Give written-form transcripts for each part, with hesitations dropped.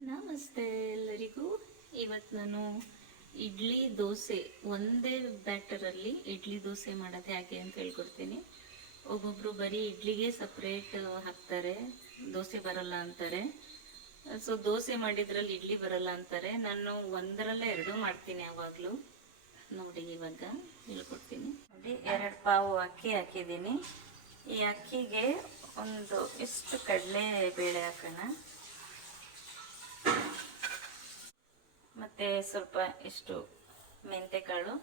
ನಮಸ್ತೆ ಎಲ್ಲರಿಗೂ. ಇವತ್ತು ನಾನು ಇಡ್ಲಿ ದೋಸೆ ಒಂದೇ ಬ್ಯಾಟರಲ್ಲಿ ಇಡ್ಲಿ ದೋಸೆ ಮಾಡೋದು ಹೇಗೆ ಅಂತ ಹೇಳ್ಕೊಡ್ತೀನಿ. ಒಬ್ಬೊಬ್ರು ಬರೀ ಇಡ್ಲಿಗೆ ಸಪ್ರೇಟ್ ಹಾಕ್ತಾರೆ, ದೋಸೆ ಬರಲ್ಲ ಅಂತಾರೆ. ಸೊ ದೋಸೆ ಮಾಡಿದ್ರಲ್ಲಿ ಇಡ್ಲಿ ಬರಲ್ಲ ಅಂತಾರೆ. ನಾನು ಒಂದರಲ್ಲೇ ಎರಡೂ ಮಾಡ್ತೀನಿ ಯಾವಾಗಲೂ. ನೋಡಿ ಇವಾಗ ಹೇಳ್ಕೊಡ್ತೀನಿ. ನೋಡಿ 2 ಪಾವು ಅಕ್ಕಿ ಹಾಕಿದ್ದೀನಿ. ಈ ಅಕ್ಕಿಗೆ ಒಂದು ಇಷ್ಟು ಕಡಲೆ ಬೇಳೆ ಹಾಕೋಣ, ಮತ್ತು ಸ್ವಲ್ಪ ಇಷ್ಟು ಮೆಂತೆಕಾಳು,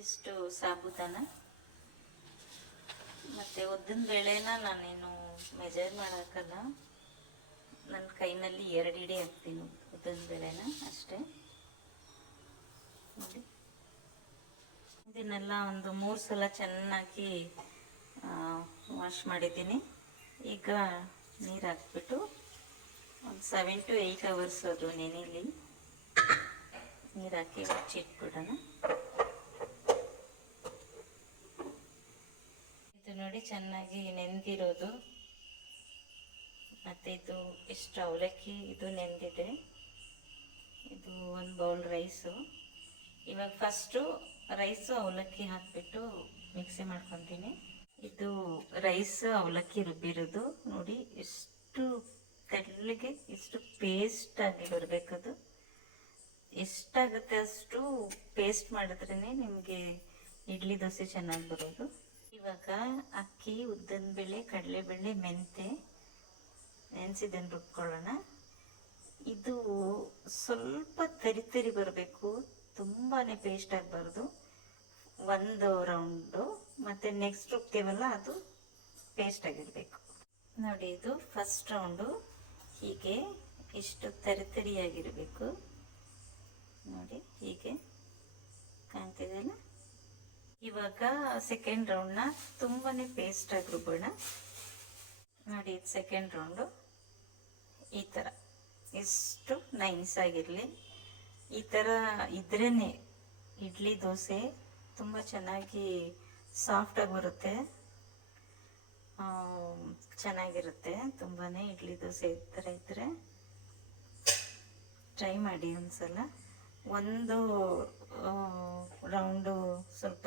ಇಷ್ಟು ಸಾಬೂದಾನ, ಮತ್ತು ಉದ್ದಿನ ಬೇಳೆನ ನಾನೇನು ಮೆಜರ್ ಮಾಡೋಕ್ಕಲ್ಲ, ನನ್ನ ಕೈನಲ್ಲಿ 2 ಹಿಡಿ ಹಾಕ್ತೀನಿ ಉದ್ದಿನ ಬೇಳೆನ ಅಷ್ಟೇ. ನೋಡಿ ಇದನ್ನೆಲ್ಲ ಒಂದು 3 ಸಲ ಚೆನ್ನಾಗಿ ವಾಶ್ ಮಾಡಿದ್ದೀನಿ. ಈಗ ನೀರು ಹಾಕ್ಬಿಟ್ಟು ಒಂದು 7 to 8 hours ಅದು ನೆನೆಯಲ್ಲಿ ನೀರು ಹಾಕಿ ಮುಚ್ಚಿಟ್ಬಿಡೋಣ. ಇದು ನೋಡಿ ಚೆನ್ನಾಗಿ ನೆಂದಿರೋದು. ಮತ್ತು ಇದು ಇಷ್ಟು ಅವಲಕ್ಕಿ ಇದು ನೆಂದಿದೆ. ಇದು 1 ಬೌಲ್ ರೈಸು. ಇವಾಗ ಫಸ್ಟು ರೈಸು ಅವಲಕ್ಕಿ ಹಾಕಿಬಿಟ್ಟು ಮಿಕ್ಸಿ ಮಾಡ್ಕೊತೀನಿ. ಇದು ರೈಸ್ ಅವಲಕ್ಕಿ ರುಬ್ಬಿರೋದು. ನೋಡಿ ಎಷ್ಟು ತೆಳ್ಳಗೆ ಇಷ್ಟು ಪೇಸ್ಟ್ ಆಗಿ ಬರಬೇಕದು. ಎಷ್ಟಾಗುತ್ತೆ ಅಷ್ಟು ಪೇಸ್ಟ್ ಮಾಡಿದ್ರೇ ನಿಮಗೆ ಇಡ್ಲಿ ದೋಸೆ ಚೆನ್ನಾಗಿ ಬರೋದು. ಇವಾಗ ಅಕ್ಕಿ, ಉದ್ದಿನಬೇಳೆ, ಕಡಲೆಬೇಳೆ, ಮೆಂತೆ ನೆನೆಸಿದ್ದನ್ನು ರುಬ್ಕೊಳ್ಳೋಣ. ಇದು ಸ್ವಲ್ಪ ತರಿ ಬರಬೇಕು, ತುಂಬಾ ಪೇಸ್ಟ್ ಆಗಬಾರ್ದು. 1 ರೌಂಡು, ಮತ್ತು ನೆಕ್ಸ್ಟ್ ರುಬ್ತೀವಲ್ಲ ಅದು ಪೇಸ್ಟ್ ಆಗಿರಬೇಕು. ನೋಡಿ ಇದು ಫಸ್ಟ್ ರೌಂಡು. ಹೀಗೆ ಇಷ್ಟು ತರಿಯಾಗಿರಬೇಕು. ನೋಡಿ ಹೀಗೆ ಕಾಣ್ತಿದೆಯಲ್ಲ. ಇವಾಗ ಸೆಕೆಂಡ್ ರೌಂಡ್ನ ತುಂಬಾ ಪೇಸ್ಟ್ ಆಗಿ ರುಬ್ಬೋಣ. ನೋಡಿ ಇದು ಸೆಕೆಂಡ್ ರೌಂಡು. ಈ ಥರ ಇಷ್ಟು ನೈಸ್ ಆಗಿರಲಿ. ಈ ಥರ ಇದ್ರೇ ಇಡ್ಲಿ ದೋಸೆ ತುಂಬ ಚೆನ್ನಾಗಿ ಸಾಫ್ಟಾಗಿ ಬರುತ್ತೆ, ಚೆನ್ನಾಗಿರುತ್ತೆ ತುಂಬಾ. ಇಡ್ಲಿ ದೋಸೆ ಈ ಥರ ಇದ್ದರೆ ಟ್ರೈ ಮಾಡಿ ಒಂದ್ಸಲ. ಒಂದು ರೌಂಡು ಸ್ವಲ್ಪ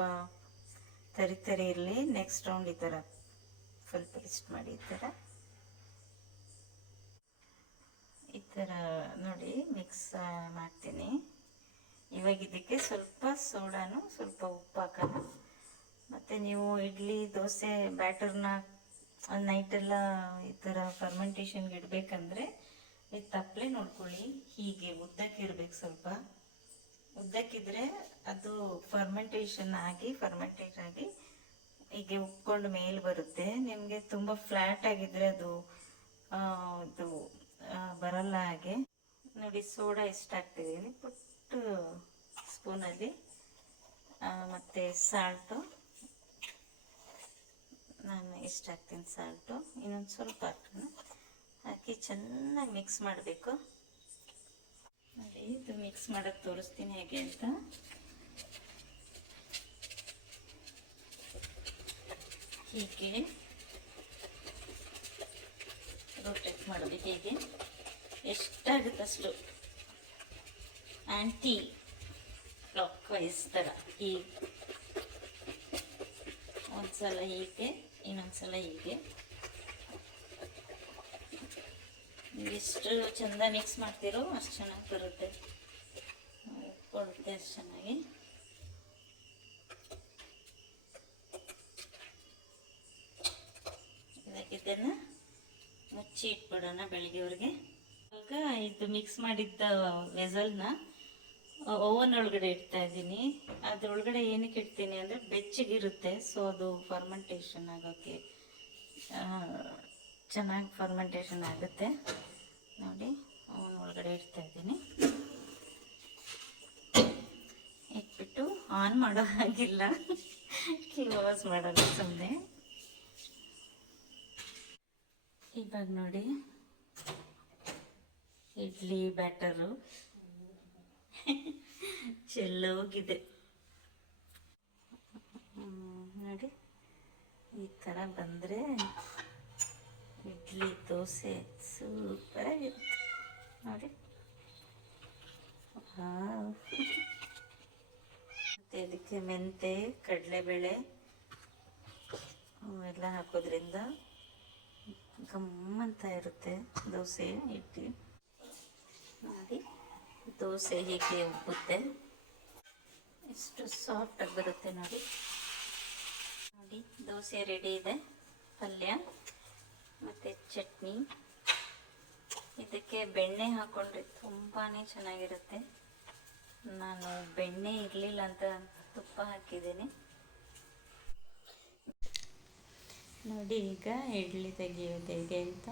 ತರಿ ಇರಲಿ, ನೆಕ್ಸ್ಟ್ ರೌಂಡ್ ಈ ಥರ ಫುಲ್ ಪೇಸ್ಟ್ ಮಾಡಿ ಈ ಥರ ನೋಡಿ ಮಿಕ್ಸ್ ಮಾಡ್ತೀನಿ. ಇವಾಗ ಇದಕ್ಕೆ ಸ್ವಲ್ಪ ಸೋಡಾನು ಸ್ವಲ್ಪ ಉಪ್ಪು ಹಾಕೋಣ. ಮತ್ತು ನೀವು ಇಡ್ಲಿ ದೋಸೆ ಬ್ಯಾಟರ್ನ ನೈಟೆಲ್ಲ ಈ ಥರ ಫರ್ಮೆಂಟೇಷನ್ಗೆ ಇಡಬೇಕಂದ್ರೆ ಇದು ತಪ್ಪಲೆ ನೋಡ್ಕೊಳ್ಳಿ. ಹೀಗೆ ಉದ್ದಕ್ಕಿರ್ಬೇಕು, ಸ್ವಲ್ಪ ಉದ್ದಕ್ಕಿದ್ರೆ ಅದು ಫರ್ಮೆಂಟೇಟ್ ಆಗಿ ಹೀಗೆ ಉಪ್ಕೊಂಡು ಮೇಲೆ ಬರುತ್ತೆ. ನಿಮಗೆ ತುಂಬ ಫ್ಲ್ಯಾಟ್ ಆಗಿದ್ರೆ ಅದು ಇದು ಬರಲ್ಲ. ಹಾಗೆ ನೋಡಿ ಸೋಡಾ ಎಷ್ಟು ಹಾಕ್ತಿದ್ದೀನಿ, ಪುಟ್ಟು ಸ್ಪೂನಲ್ಲಿ, ಮತ್ತು ಸಾಲ್ಟು ನಾನು ಎಷ್ಟು ಹಾಕ್ತೀನಿ ಸಾಲ್ಟು, ಇನ್ನೊಂದು ಸ್ವಲ್ಪ ಹಾಕಿ ಚೆನ್ನಾಗಿ ಮಿಕ್ಸ್ ಮಾಡಬೇಕು. ನೋಡಿ ಇದು ಮಿಕ್ಸ್ ಮಾಡೋಕ್ಕೆ ತೋರಿಸ್ತೀನಿ ಹೇಗೆ ಅಂತ. ಹೀಗೆ ರೊಟೇಟ್ ಮಾಡಬೇಕು, ಹೀಗೆ ಎಷ್ಟಾಗುತ್ತಷ್ಟು ಆ್ಯಂಟಿ ಕ್ಲಾಕ್ ವೈಸ್ ಥರ. ಹೀಗೆ ಒಂದ್ಸಲ ಹೀಗೆ, ಇನ್ನೊಂದ್ಸಲ ಹೀಗೆ. ಎಷ್ಟು ಚೆಂದ ಮಿಕ್ಸ್ ಮಾಡ್ತೀರೋ ಅಷ್ಟು ಚೆನ್ನಾಗಿ ಬರುತ್ತೆ, ಕೊಡುತ್ತೆ ಅಷ್ಟು ಚೆನ್ನಾಗಿ. ಇವಾಗ ಇದನ್ನು ಮುಚ್ಚಿ ಇಟ್ಬಿಡೋಣ ಬೆಳಿಗ್ಗೆವರೆಗೆ. ಇವಾಗ ಇದು ಮಿಕ್ಸ್ ಮಾಡಿದ್ದ ವೆಸಲ್ನ ಓವನ್ ಒಳಗಡೆ ಇಡ್ತಾ ಇದ್ದೀನಿ. ಅದ್ರೊಳಗಡೆ ಏನಕ್ಕೆ ಇಡ್ತೀನಿ ಅಂದರೆ ಬೆಚ್ಚಗಿರುತ್ತೆ, ಸೊ ಅದು ಫರ್ಮೆಂಟೇಷನ್ ಆಗೋಕ್ಕೆ ಚೆನ್ನಾಗಿ ಫರ್ಮೆಂಟೇಷನ್ ಆಗುತ್ತೆ. ನೋಡಿ ಓವನ್ ಒಳಗಡೆ ಇಡ್ತಾ ಇದ್ದೀನಿ. ಇಟ್ಬಿಟ್ಟು ಆನ್ ಮಾಡೋ ಹಾಗಿಲ್ಲ, ಕ್ಲೋಸ್ ಮಾಡೋಣ ಸುಮ್ಮನೆ. ಇವಾಗ ನೋಡಿ ಇಡ್ಲಿ ಬ್ಯಾಟರು ಚೆಲ್ಲೋಗಿದೆ. ನೋಡಿ ಈ ಥರ ಬಂದರೆ ಇಡ್ಲಿ ದೋಸೆ ಸೂಪರಾಗಿರುತ್ತೆ ನೋಡಿ. ವಾವ್. ಮತ್ತು ಇದಕ್ಕೆ ಮೆಂತೆ, ಕಡಲೆಬೇಳೆ ಅವೆಲ್ಲ ಹಾಕೋದ್ರಿಂದ ಗಮ್ಮಂತ ಇರುತ್ತೆ ದೋಸೆ ಇಡ್ಲಿ. ನೋಡಿ ದೋಸೆ ಹೀಗೆ ಉಬ್ಬುತ್ತೆ, ಎಷ್ಟು ಸಾಫ್ಟಾಗಿ ಬರುತ್ತೆ ನೋಡಿ. ನೋಡಿ ದೋಸೆ ರೆಡಿ ಇದೆ. ಪಲ್ಯ ಮತ್ತು ಚಟ್ನಿ. ಇದಕ್ಕೆ ಬೆಣ್ಣೆ ಹಾಕ್ಕೊಂಡ್ರೆ ತುಂಬಾ ಚೆನ್ನಾಗಿರುತ್ತೆ. ನಾನು ಬೆಣ್ಣೆ ಇರಲಿಲ್ಲ ಅಂತ ತುಪ್ಪ ಹಾಕಿದ್ದೀನಿ. ನೋಡಿ ಈಗ ಇಡ್ಲಿ ತೆಗೆಯೋದು ಹೇಗೆ ಅಂತ.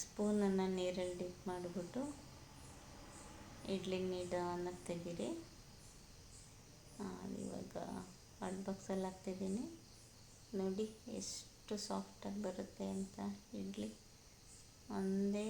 ಸ್ಪೂನನ್ನು ನೀರಲ್ಲಿ ಡಿಪ್ ಮಾಡಿಬಿಟ್ಟು ಇಡ್ಲಿ ನಿಧಾನಕ್ಕೆ ತೆಗೀರಿ. ಇವಾಗ ಹಾಟ್ ಬಾಕ್ಸಲ್ಲಿ ಹಾಕ್ತಿದ್ದೀನಿ. ನೋಡಿ ಎಷ್ಟು ಸಾಫ್ಟಾಗಿ ಬರುತ್ತೆ ಅಂತ ಇಡ್ಲಿ. ಒಂದೇ